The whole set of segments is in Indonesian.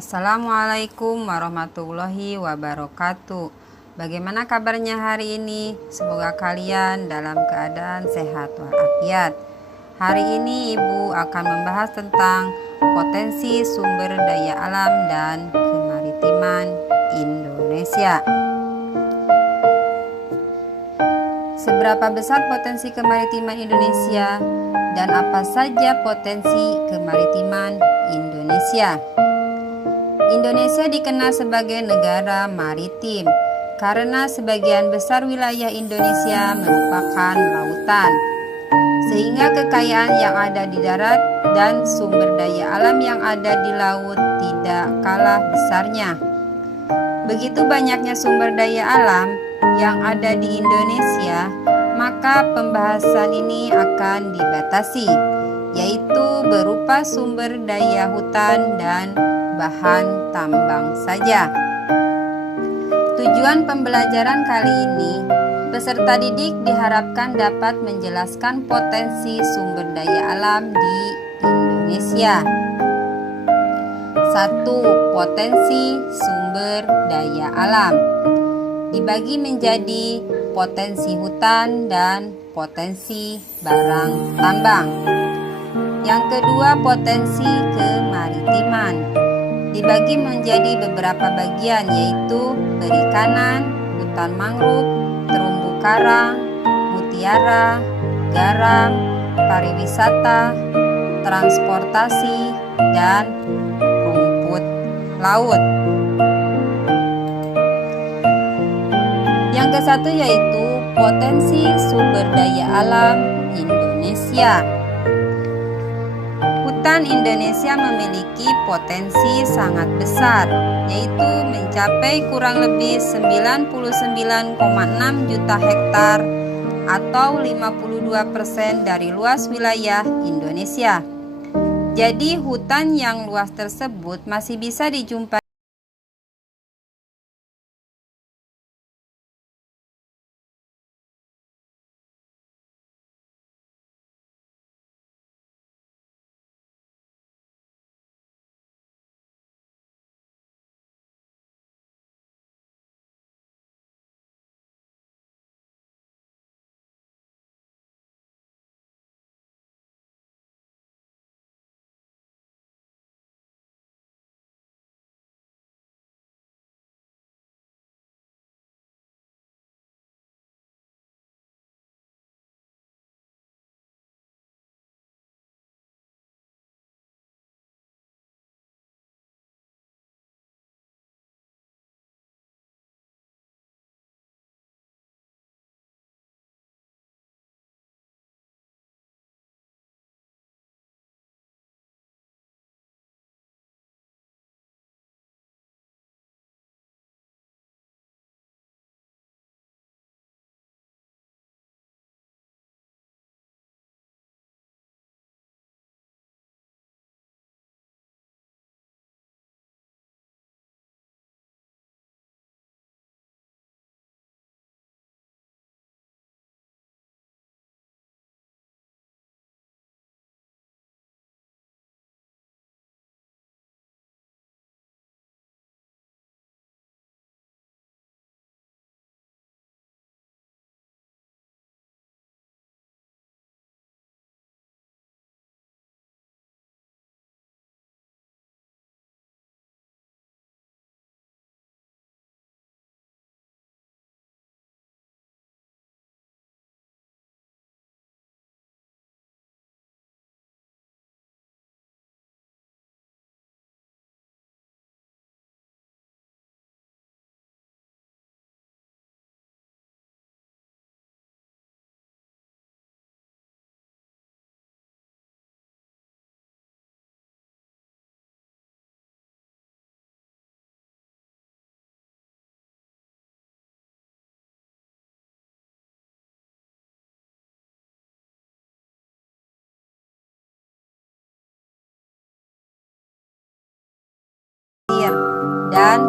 Assalamualaikum warahmatullahi wabarakatuh. Bagaimana kabarnya hari ini? Semoga kalian dalam keadaan sehat walafiat. Hari ini Ibu akan membahas tentang potensi sumber daya alam dan kemaritiman Indonesia. Seberapa besar potensi kemaritiman Indonesia dan apa saja potensi kemaritiman Indonesia? Indonesia dikenal sebagai negara maritim karena sebagian besar wilayah Indonesia merupakan lautan, sehingga kekayaan yang ada di darat dan sumber daya alam yang ada di laut tidak kalah besarnya. Begitu banyaknya sumber daya alam yang ada di Indonesia, maka pembahasan ini akan dibatasi, yaitu berupa sumber daya hutan dan bahan tambang saja. Tujuan pembelajaran kali ini, peserta didik diharapkan dapat menjelaskan potensi sumber daya alam di Indonesia. 1. Potensi sumber daya alam dibagi menjadi potensi hutan dan potensi barang tambang. Yang kedua, potensi kemaritiman dibagi menjadi beberapa bagian, yaitu perikanan, hutan mangrove, terumbu karang, mutiara, garam, pariwisata, transportasi, dan rumput laut. Yang ke satu yaitu potensi sumber daya alam Indonesia. Hutan Indonesia memiliki potensi sangat besar, yaitu mencapai kurang lebih 99,6 juta hektar atau 52% dari luas wilayah Indonesia. Jadi hutan yang luas tersebut masih bisa dijumpai dan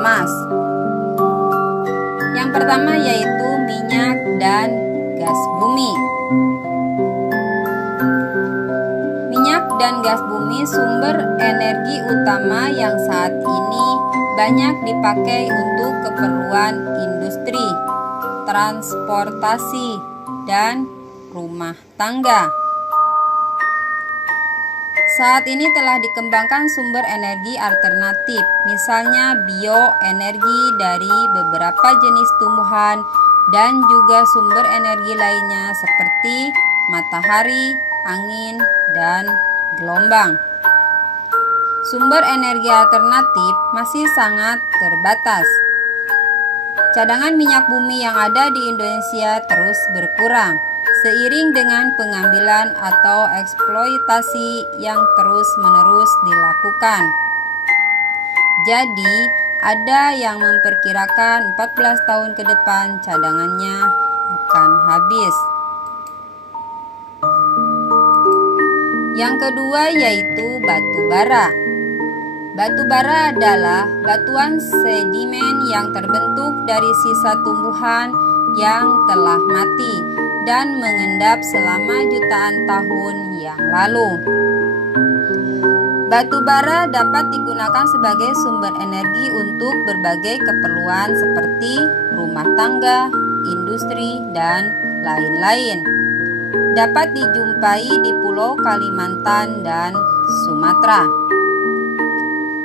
emas. Yang pertama yaitu minyak dan gas bumi. Minyak dan gas bumi sumber energi utama yang saat ini banyak dipakai untuk keperluan industri, transportasi, dan rumah tangga. Saat ini telah dikembangkan sumber energi alternatif, misalnya bioenergi dari beberapa jenis tumbuhan dan juga sumber energi lainnya seperti matahari, angin, dan gelombang. Sumber energi alternatif masih sangat terbatas. Cadangan minyak bumi yang ada di Indonesia terus berkurang seiring dengan pengambilan atau eksploitasi yang terus-menerus dilakukan. Jadi, ada yang memperkirakan 14 tahun ke depan cadangannya akan habis. Yang kedua yaitu batu bara. Batu bara adalah batuan sedimen yang terbentuk dari sisa tumbuhan yang telah mati dan mengendap selama jutaan tahun yang lalu. Batu bara dapat digunakan sebagai sumber energi untuk berbagai keperluan seperti rumah tangga, industri, dan lain-lain. Dapat dijumpai di Pulau Kalimantan dan Sumatera.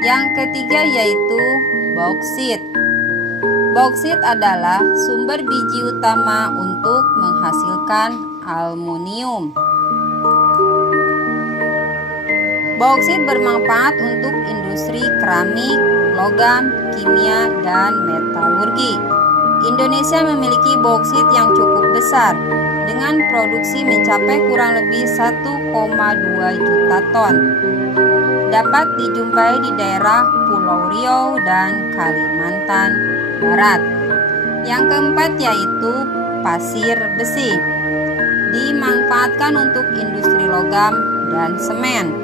Yang ketiga yaitu bauksit. Bauksit adalah sumber biji utama untuk menghasilkan aluminium. Bauksit bermanfaat untuk industri keramik, logam, kimia, dan metalurgi. Indonesia memiliki bauksit yang cukup besar dengan produksi mencapai kurang lebih 1,2 juta ton. Dapat dijumpai di daerah Pulau Riau dan Kalimantan Barat. Yang keempat yaitu pasir besi. Dimanfaatkan untuk industri logam dan semen.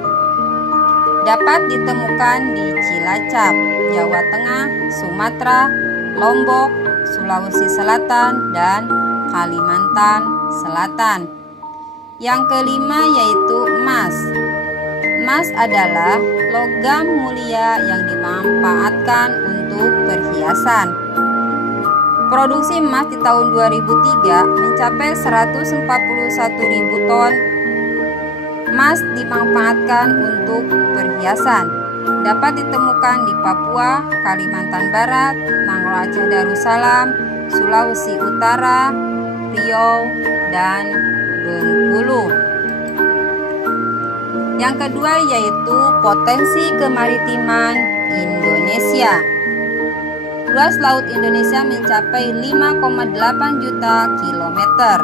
Dapat ditemukan di Cilacap, Jawa Tengah, Sumatera, Lombok, Sulawesi Selatan, dan Kalimantan Selatan. Yang kelima yaitu emas. Emas adalah logam mulia yang dimanfaatkan untuk perhiasan. Produksi emas di tahun 2003 mencapai 141.000 ton. Emas dimanfaatkan untuk perhiasan. Dapat ditemukan di Papua, Kalimantan Barat, Nangro Aceh Darussalam, Sulawesi Utara, Riau, dan Bengkulu. Yang kedua yaitu potensi kemaritiman Indonesia. Luas laut Indonesia mencapai 5,8 juta kilometer.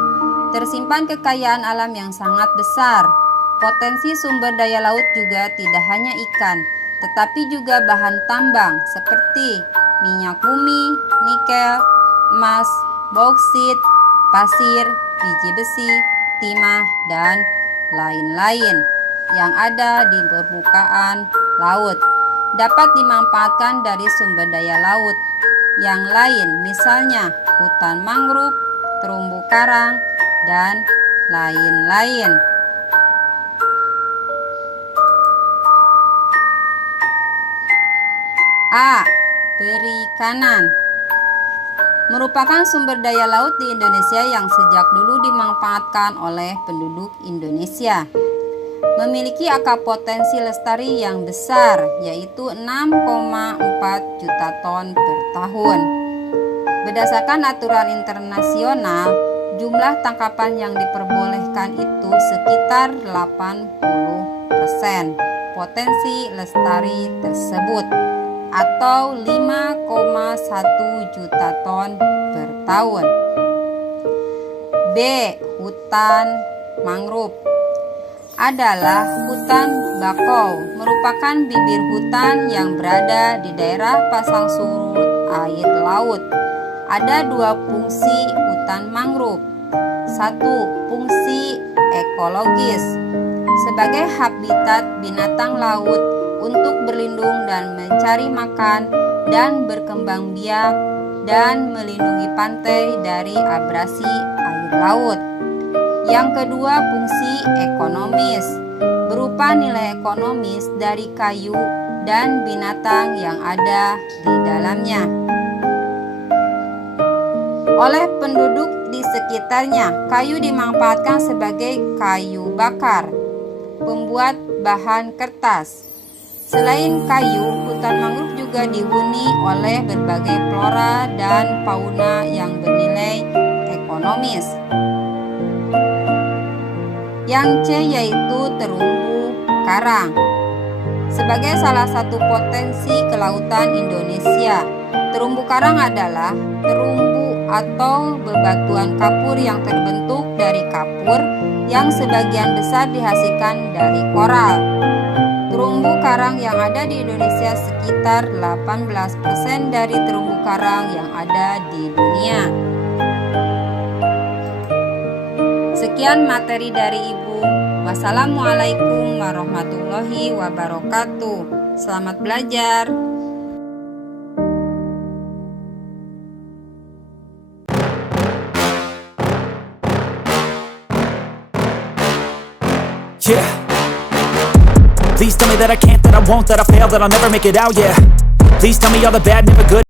Tersimpan kekayaan alam yang sangat besar. Potensi sumber daya laut juga tidak hanya ikan, tetapi juga bahan tambang seperti minyak bumi, nikel, emas, bauksit, pasir, biji besi, timah, dan lain-lain yang ada di permukaan laut. Dapat dimanfaatkan dari sumber daya laut yang lain, misalnya hutan mangrove, terumbu karang, dan lain-lain. A. Perikanan merupakan sumber daya laut di Indonesia yang sejak dulu dimanfaatkan oleh penduduk Indonesia. Memiliki angka potensi lestari yang besar, yaitu 6,4 juta ton per tahun. Berdasarkan aturan internasional, jumlah tangkapan yang diperbolehkan itu sekitar 80% potensi lestari tersebut, atau 5,1 juta ton per tahun. B. Hutan mangrove adalah hutan bakau, merupakan bibir hutan yang berada di daerah pasang surut air laut. Ada dua fungsi hutan mangrove. Satu, fungsi ekologis sebagai habitat binatang laut untuk berlindung dan mencari makan dan berkembang biak dan melindungi pantai dari abrasi air laut. Yang kedua, fungsi ekonomis. berupa nilai ekonomis dari kayu dan binatang yang ada di dalamnya. Oleh penduduk di sekitarnya, kayu dimanfaatkan sebagai kayu bakar, pembuat bahan kertas. Selain kayu, hutan mangrove juga dihuni oleh berbagai flora dan fauna yang bernilai ekonomis. Yang C yaitu terumbu karang. Sebagai salah satu potensi kelautan Indonesia, terumbu karang adalah terumbu atau bebatuan kapur yang terbentuk dari kapur yang sebagian besar dihasilkan dari koral. Terumbu karang yang ada di Indonesia sekitar 18% dari terumbu karang yang ada di dunia. Sekian materi dari Ibu. Wassalamualaikum warahmatullahi wabarakatuh. Selamat belajar. Yeah. Please tell me that I can't, that I won't, that I fail, that I'll never make it out, yeah. Please tell me all the bad, never good